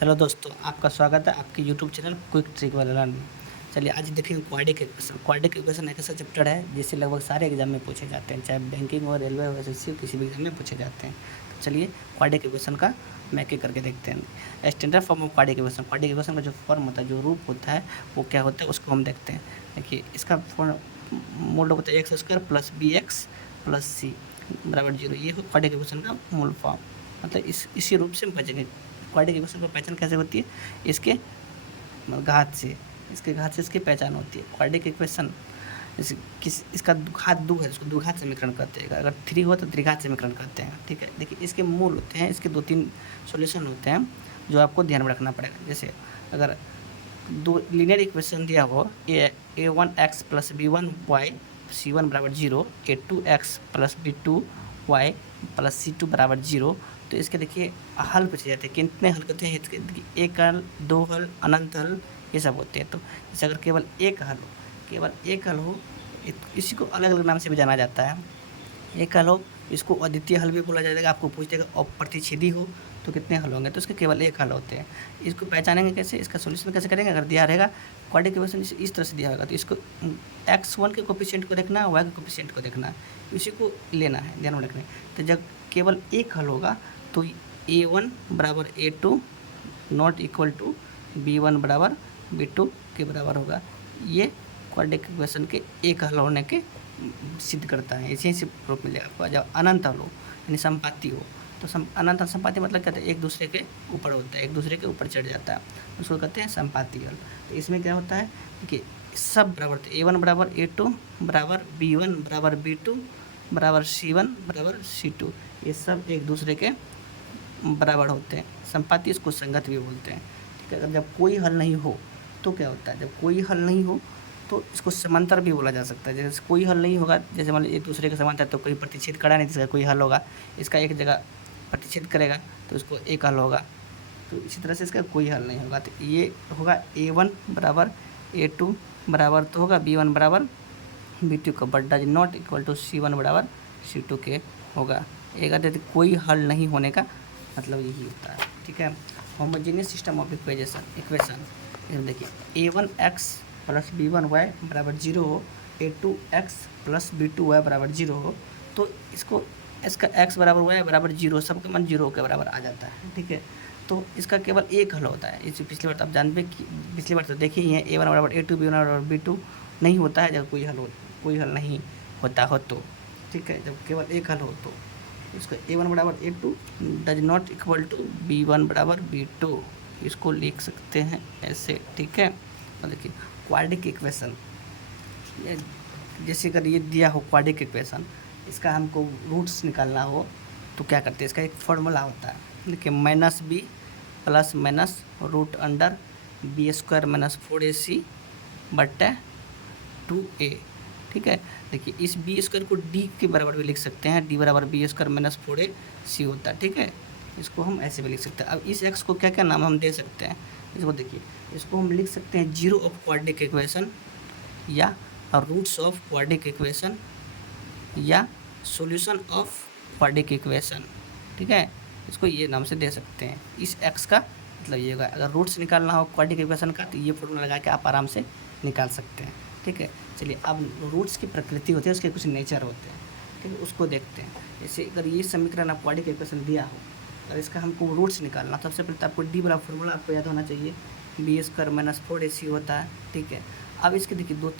Hello दोस्तों, आपका स्वागत है आपके यूट्यूब चैनल क्विक ट्रिक वाला लर्न में। चलिए आज देखेंगे क्वाड्रेटिक इक्वेशन। क्वाड्रेटिक इक्वेशन एक ऐसा चैप्टर है जिससे लगभग सारे एग्जाम में पूछे जाते हैं, चाहे बैंकिंग हो, रेलवे हो, एसएससी हो, किसी भी एग्जाम में पूछे जाते हैं। तो चलिए क्वाड्रेटिक इक्वेशन का मैके करके देखते हैं। Standard form of quadratic equation, quadratic equation का जो फॉर्म होता है, जो रूप होता है, वो क्या होता है उसको हम देखते हैं। देखिए इसका मूल रूप होता है X square plus B X plus C बराबर जीरो। ये हो क्वाड्रेटिक इक्वेशन का मूल फॉर्म, मतलब इसी रूप से हम बचेंगे। क्वाड्रेटिक इक्वेशन की पहचान कैसे होती है? इसके घात से, इसकी पहचान होती है। क्वाड्रेटिक इक्वेशन इसका घात दो है, इसको द्विघात समीकरण कहते हैं। अगर 3 हो तो त्रिघात समीकरण कहते हैं। ठीक है, देखिए इसके मूल होते हैं, इसके 2-3 सॉल्यूशन होते हैं जो आपको ध्यान में रखना पड़ेगा। जैसे अगर दो लीनियर इक्वेशन दिया हो, a1x प्लस b1y c1 बराबर 0, a2x plus b2y plus c2 बराबर 0, तो इसके देखिए हल पूछे जाते हैं। कितने हल करते हैं? इसके देखिए एक हल, दो हल, अनंत हल, ये सब होते हैं। तो जैसे अगर केवल एक हल हो, इसी को अलग अलग नाम से भी जाना जाता है। एक हल हो, इसको अद्वितीय हल भी बोला जाएगा। आपको पूछ देगा और प्रतिच्छेदी हो तो कितने हल होंगे, तो इसके केवल एक हल होते हैं। इसको पहचानेंगे कैसे, इसका सोल्यूशन कैसे करेंगे? अगर दिया रहेगा क्वाड्रेटिक इक्वेशन इस तरह से दिया होगा, तो इसको x1 के कोफिशिएंट को देखना है, y के कोफिशिएंट को देखना है, इसी को लेना है, ध्यान में रखना है। तो जब केवल एक हल होगा तो a1 बराबर a2 not equal to b1 बराबर b2 के बराबर होगा। ये क्वाड्रेटिक इक्वेशन के एक हल होने के सिद्ध करता है। इसी से प्रूफ मिलेगा आपको। जब अनंत हल हो यानी संपाती हो, तो अनंत हल संपाती मतलब कहते हैं एक दूसरे के ऊपर होता है, एक दूसरे के ऊपर चढ़ जाता है, उसको कहते हैं संपाती हल। तो इसमें क्या होता है कि सब बराबर थे, a1 बराबर a2 बराबर b1 बराबर b2 बराबर c1 बराबर c2, ये सब एक दूसरे के बराबर होते हैं। संपाती इसको संगत भी बोलते हैं। ठीक है, जब कोई हल नहीं हो तो क्या होता है? जब कोई हल नहीं हो तो इसको समांतर भी बोला जा सकता है। जैसे कोई हल नहीं होगा, जैसे मान लीजिए एक दूसरे के समांतर, तो कोई प्रतिच्छेद करा नहीं, जिसका कोई हल होगा, इसका एक जगह प्रतिच्छेद करेगा तो इसको एक हल होगा। तो इसी तरह से इसका कोई हल नहीं होगा, तो ये होगा a1 बराबर a2 बराबर तो होगा b1 बराबर b2 का, but does not equal to c1 बराबर c2 के होगा। एक कहते कोई हल नहीं होने का मतलब यही होता है। ठीक है, होमोजेनियस सिस्टम ऑफ इक्वेशन देखिए a1x प्लस b1y बराबर 0 हो, a2x प्लस b2y बराबर 0 हो, तो इसका x बराबर y बराबर 0, सबका मान 0 के बराबर आ जाता है। ठीक है, तो इसका केवल एक हल होता है। इस पिछली बार तो आप जानते कि पिछली बार तो देखिए ही है, a1 बराबर a2 b1 बराबर b2 नहीं होता है जब कोई हल नहीं होता हो तो। ठीक है, जब केवल एक हल हो तो इसको a1 बराबर a2 does not equal to b1 बराबर b2, इसको लिख सकते हैं ऐसे। ठीक है, तो देखिए क्वाड्रेटिक इक्वेशन, जैसे अगर ये दिया हो क्वाड्रेटिक इक्वेशन, इसका हमको रूट्स निकालना हो तो क्या करते हैं? इसका एक फॉर्मूला होता है। देखिए minus B plus minus root under B square minus 4ac बट्टे 2a। ठीक है, देखिए इस बी स्क्वायर को डी के बराबर भी लिख सकते हैं, डी बराबर बी स्क्वायर माइनस 4ac होता है। ठीक है, इसको हम ऐसे भी लिख सकते हैं। अब इस एक्स को क्या क्या नाम हम दे सकते हैं? इसको देखिए, इसको हम लिख सकते हैं जीरो ऑफ क्वाड्रेटिक इक्वेशन, या रूट्स ऑफ क्वाड्रेटिक इक्वेशन, या सॉल्यूशन ऑफ क्वाड्रेटिक इक्वेशन। ठीक है, इसको ये नाम से दे सकते हैं। इस एक्स का मतलब ये होगा। अगर रूट्स निकालना हो क्वाड्रेटिक इक्वेशन का तो ये फॉर्मूला लगा के आप आराम से निकाल सकते हैं। ठीक है, चलिए अब रूट्स की प्रकृति होती है, उसके कुछ नेचर होते हैं। ठीक है, उसको देखते हैं। जैसे अगर ये समीकरण आप क्वाड्रेटिक इक्वेशन दिया हो, अगर इसका हमको रूट्स निकालना, सबसे पहले तो आपको डी बराबर फॉर्मूला आपको याद होना चाहिए, बी स्क्वायर माइनस 4ac होता है। ठीक है, अब इसके देखिए दो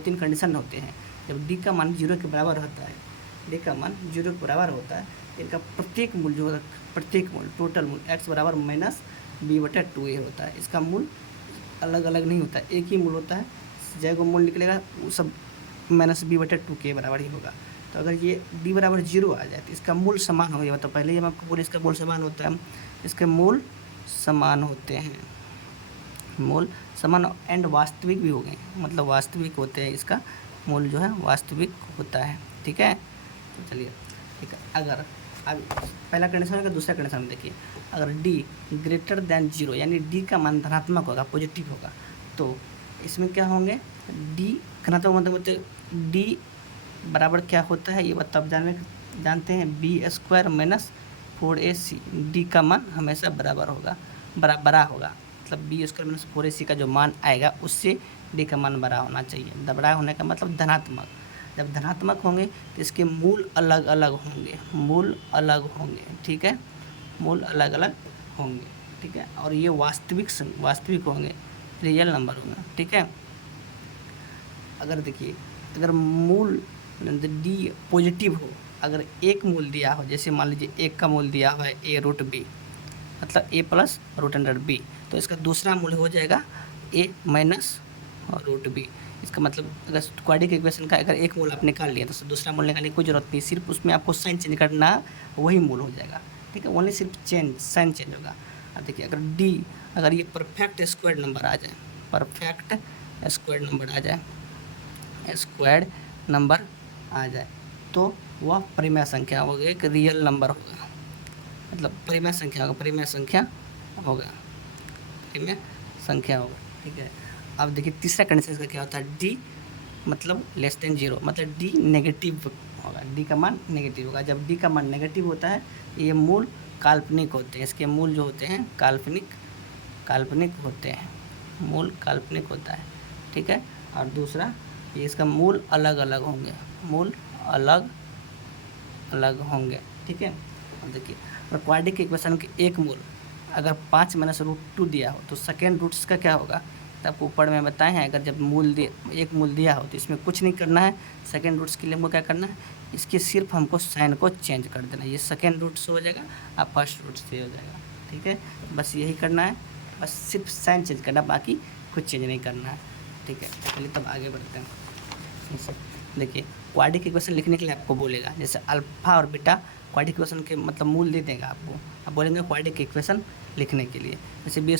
तीन कंडीशन होते हैं। जब डी का मान 0 के बराबर होता है, डी का मान 0 के बराबर होता है, इनका प्रत्येक मूल जो टोटल मूल x बराबर माइनस बी बटा 2a होता है। इसका मूल अलग अलग नहीं होता है, एक ही मूल होता है। जय को मूल निकलेगा वो सब माइनस बी बटा 2 के बराबर ही होगा। तो अगर ये डी बराबर 0 आ जाए तो इसका मूल समान हो गया। तो पहले ही हम आपको बोले इसका मूल समान होता है, इसके मूल समान होते हैं, मूल समान एंड वास्तविक भी हो गए, मतलब वास्तविक होते हैं। इसका मूल जो है वास्तविक होता है। ठीक है, तो चलिए ठीक है, अगर अब पहला कंडीशन होगा, दूसरा कंडीशन देखिए, अगर डी ग्रेटर देन 0 यानी डी का मान धनात्मक होगा, पॉजिटिव होगा, तो इसमें क्या होंगे? डी धनात्मक मतलब डी बराबर क्या होता है ये तब जानते हैं, B square minus 4ac, D का मान हमेशा बराबर होगा बड़ा होगा, मतलब बी स्क्वायर माइनस 4ac का जो मान आएगा उससे डी का मान बड़ा होना चाहिए। बड़ा होने का मतलब धनात्मक। जब धनात्मक होंगे तो इसके मूल अलग अलग होंगे, मूल अलग होंगे, ठीक है, मूल अलग अलग होंगे, ठीक है, और ये वास्तविक होंगे, रियल नंबर होंगे, ठीक है। अगर देखिए, अगर मूल डी पॉजिटिव हो, अगर एक मूल दिया हो, जैसे मान लीजिए एक का मूल दिया हुआ है ए रूट बी, मतलब ए प्लस रूट अंडर बी, तो इसका दूसरा मूल हो जाएगा ए माइनस रूट बी। इसका मतलब अगर क्वाड्रेटिक इक्वेशन का अगर एक मूल आप निकाल लिया तो दूसरा मूल निकालने की कोई जरूरत नहीं, सिर्फ उसमें आपको साइन चेंज करना, वही मूल हो जाएगा, ठीक है, ओनली सिर्फ साइन चेंज होगा। अब देखिए, अगर डी, अगर ये परफेक्ट स्क्वायर नंबर आ जाए, परफेक्ट स्क्वायर नंबर आ जाए, स्क्वायर नंबर आ जाए, तो वह परिमेय संख्या होगी, एक रियल नंबर होगा, मतलब परिमेय संख्या होगा, परिमेय संख्या होगा, परिमेय संख्या होगा, ठीक है। अब देखिए तीसरा कंडीशन का क्या होता है, डी मतलब लेस देन 0, मतलब डी नेगेटिव होगा, डी का मान नेगेटिव होगा। जब डी का मान नेगेटिव होता है, ये मूल काल्पनिक होते हैं, इसके मूल जो होते हैं काल्पनिक होते हैं, मूल काल्पनिक होता है, ठीक है। और दूसरा, ये इसका मूल अलग अलग होंगे, मूल अलग अलग होंगे, ठीक है। अब देखिए, अगर क्वाड्रेटिक इक्वेशन के एक मूल अगर 5 माइनस रूट 2 दिया हो तो सेकेंड रूट्स का क्या होगा, तो आपको ऊपर में बताए हैं, अगर जब एक मूल दिया हो तो इसमें कुछ नहीं करना है, सेकेंड रूट्स के लिए हमको क्या करना है, इसके सिर्फ हमको साइन को चेंज कर देना है, ये सेकेंड रूट से हो जाएगा और फर्स्ट रूट से हो जाएगा, ठीक है, बस यही करना है, बस सिर्फ साइन चेंज करना, बाकी कुछ चेंज नहीं करना है, ठीक है। चलिए तब आगे बढ़ते हैं। देखिए, क्वाड्रेटिक इक्वेशन लिखने के लिए आपको बोलेगा, जैसे अल्फा और बीटा क्वाड्रेटिक इक्वेशन के मतलब मूल दे देगा आपको, आप बोलेंगे क्वाड्रेटिक इक्वेशन लिखने के लिए, जैसे A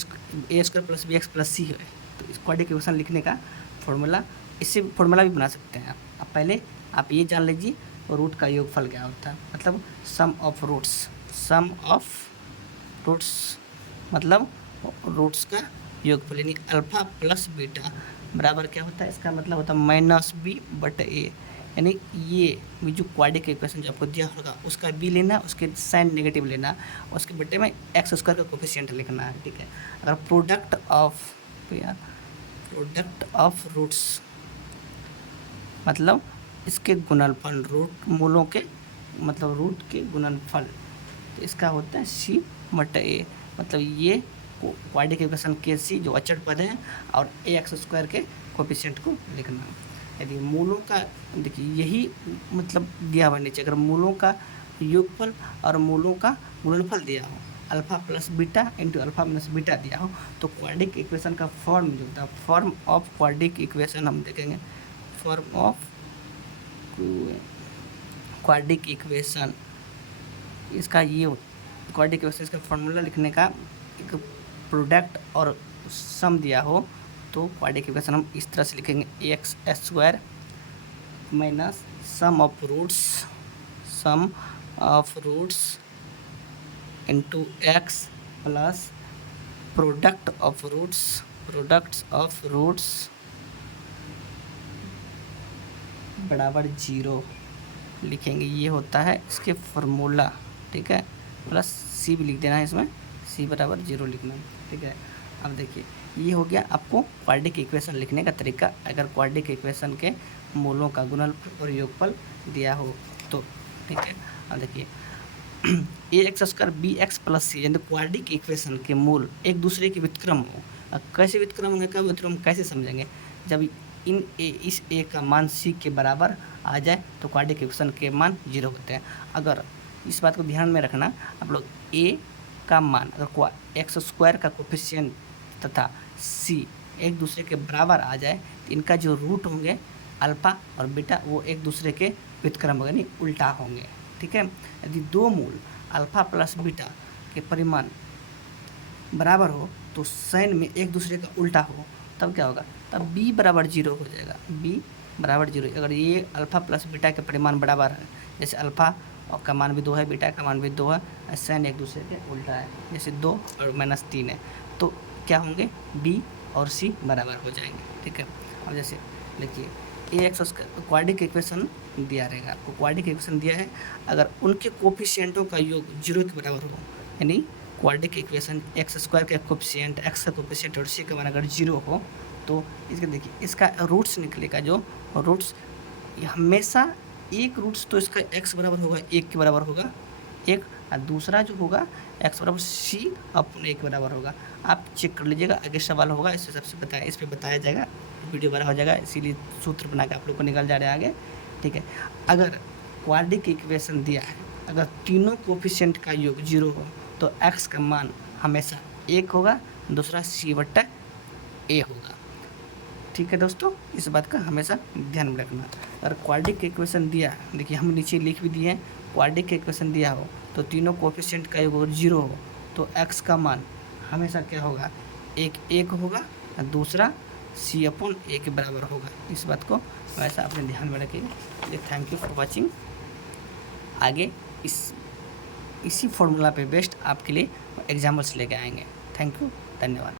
square plus B X plus C है, तो इस क्वाड्रेटिक इक्वेशन लिखने का फॉर्मूला, इससे फॉर्मूला भी बना सकते हैं आप पहले आप ये जान लीजिए रूट का योगफल क्या होता है, मतलब सम ऑफ रूट्स मतलब रूट्स का योगफल, यानी अल्फा प्लस बीटा बराबर क्या होता है, इसका मतलब होता है माइनस बी बटे ए, यानी ये जो क्वाड्रेटिक इक्वेशन जो आपको दिया होगा उसका बी लेना, उसके साइन नेगेटिव लेना, उसके बटे में एक्स स्क्वायर का कोफिशिएंट लिखना है, ठीक है। अगर प्रोडक्ट ऑफ रूट्स मतलब इसके गुणनफल, रूट मूलों के मतलब रूट के गुणनफल, तो इसका होता है सी बटे ए, मतलब ये क्वाड्रेटिक इक्वेशन के सी जो अचर पद है और ए एक्स स्क्वायर के कोफिशिएंट को लिखना। यदि मूलों का देखिए यही मतलब दिया हुआ नीचे, अगर मूलों का योगफल और मूलों का गुणनफल दिया हो, alpha plus beta into alpha minus beta दिया हो, तो क्वाड्रेटिक इक्वेशन का फॉर्म जो होता है, फॉर्म ऑफ क्वाड्रेटिक इक्वेशन हम देखेंगे, फॉर्म ऑफ क्वाड्रेटिक इक्वेशन, इसका ये क्वाड्रेटिक इक्वेशन इसका फॉर्मूला लिखने का, एक प्रोडक्ट और सम दिया हो तो क्वाड्रेटिक इक्वेशन हम इस तरह से लिखेंगे, X square minus sum of roots into X plus products of roots बराबर 0 लिखेंगे, ये होता है इसके फॉर्मूला, ठीक है, प्लस सी भी लिख देना है, इसमें सी बराबर 0 लिखना है, ठीक है। अब देखिए, ये हो गया आपको क्वाड्रेटिक इक्वेशन लिखने का तरीका, अगर क्वाड्रेटिक इक्वेशन के मूलों का गुणनफल और योगफल दिया हो तो, ठीक है। अब देखिए, A X square B X plus C, यानी क्वाड्रेटिक इक्वेशन के मूल एक दूसरे के व्युत्क्रम हो, कैसे व्युत्क्रम होंगे, कब व्युत्क्रम कैसे समझेंगे, जब इस ए का मान सी के बराबर आ जाए तो क्वाड्रेटिक इक्वेशन के मान 0 होते हैं। अगर इस बात को ध्यान में रखना आप लोग, ए का मान अगर एक्स स्क्वायर का कोफिशिएंट तथा सी एक दूसरे के बराबर आ जाए तो इनका जो रूट होंगे अल्फा और बीटा वो एक दूसरे के व्युत्क्रम होंगे, यानी उल्टा होंगे, ठीक है। यदि दो मूल अल्फा प्लस बीटा के परिमाण बराबर हो तो साइन में एक दूसरे का उल्टा हो, तब क्या होगा, तब b बराबर 0 हो जाएगा, b बराबर 0। अगर ये अल्फा प्लस बीटा के परिमाण बराबर है, जैसे अल्फा का मान भी 2 है, बीटा का मान भी 2 है, साइन एक दूसरे के उल्टा है, जैसे 2 और -3 है, तो क्या होंगे, b और c बराबर हो जाएंगे, ठीक है। अब जैसे देखिए, ए एक्स क्वाड्रेटिक इक्वेशन दिया रहेगा आपको, क्वाड्रेटिक इक्वेशन दिया है, अगर उनके कोफिशिएंटों का योग 0 के बराबर हो, यानी क्वाड्रेटिक इक्वेशन एक्स स्क्वायर का कोफिशिएंट, एक्स का कोफिशिएंट और सी का मान अगर 0 हो तो इसका देखिए इसका रूट्स निकलेगा, जो रूट्स हमेशा एक रूट्स तो इसका एक्स बराबर होगा 1 के बराबर होगा एक, और दूसरा जो होगा एक्स बराबर सी अपॉन ए के बराबर होगा। आप चेक कर लीजिएगा, आगे सवाल होगा इस हिसाब से बताया, इस पर बताया जाएगा, वीडियो बड़ा हो जाएगा, इसीलिए सूत्र बना के आप लोग को निकल जा रहे हैं आगे, ठीक है। अगर क्वाड्रेटिक इक्वेशन दिया है, अगर तीनों कोफिशिएंट का योग 0 हो तो एक्स का मान हमेशा 1 होगा, दूसरा सी बट्टा ए होगा, ठीक है दोस्तों। इस बात का हमेशा ध्यान में रखना। अगर क्वाड्रेटिक इक्वेशन दिया, देखिए हम नीचे लिख भी दिए हैं, क्वाड्रेटिक इक्वेशन दिया हो तो तीनों कोफिशिएंट का योग 0 हो तो एक्स का मान हमेशा क्या होगा, एक होगा और दूसरा सी अपॉन ए के बराबर होगा। इस बात को वैसा अपने ध्यान में रखिए। Thank you for watching. आगे इसी फॉर्मूला पे बेस्ड आपके लिए एग्जाम्पल्स लेके आएंगे। थैंक यू, धन्यवाद।